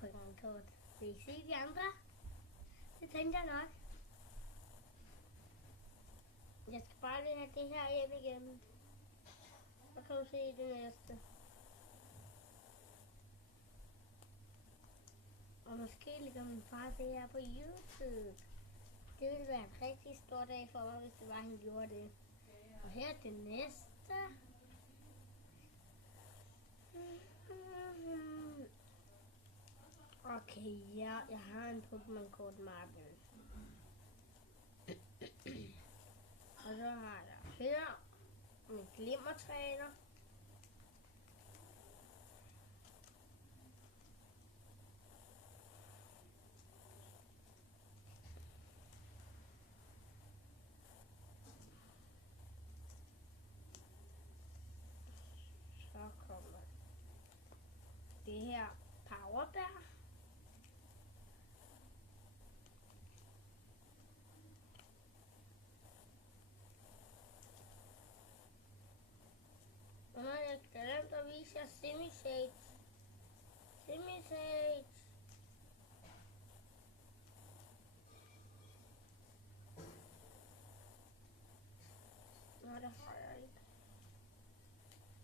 Pokémon-kort. Vil I se de andre? Det tænker jeg nok. Jeg skal bare lige have det her hjem igen. Så kan du se det næste. Og måske ligger min far det her på YouTube. Det ville være en rigtig stor dag for mig, hvis det var, han gjorde det. Og her er det næste. Okay, ja, jeg har en Pokémon-kort mappe. Og så har jeg her min glimmertræner. Så kommer det her powerbær. Og jeg glemt at vise jer Simisage. Simisage. Nå, det har jeg ikke.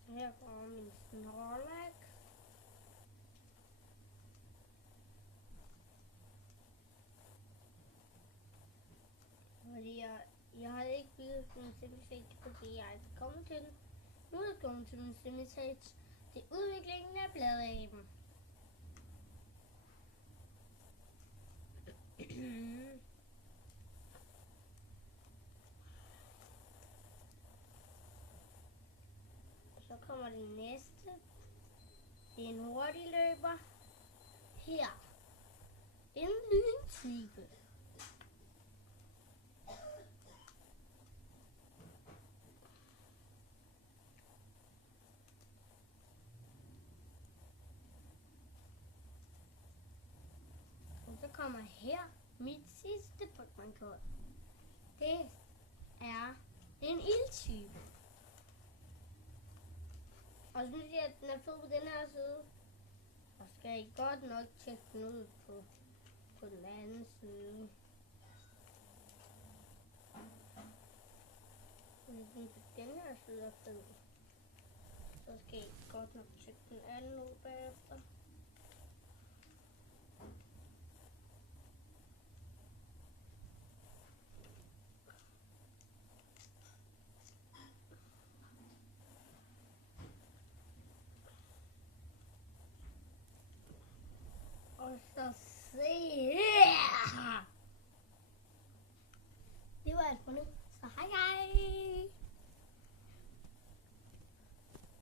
Her kommer min Snorlax. Fordi jeg havde ikke vist min Simisage, fordi jeg ikke kommet til den. Nu er jeg kommet til min Simisage. Det er udviklingen af Bladeraben. Så kommer det næste. Det er en hurtig løber. Her. En lyntype. Og så kommer her mit sidste Pokémon-kort. Det er en ildtype. Og så synes jeg, at den er fed på den her side. Og skal I godt nok tjekke den ud på den anden side. Hvis den på den her side er fed, så skal I godt nok tjekke den anden ud bagefter. Og så se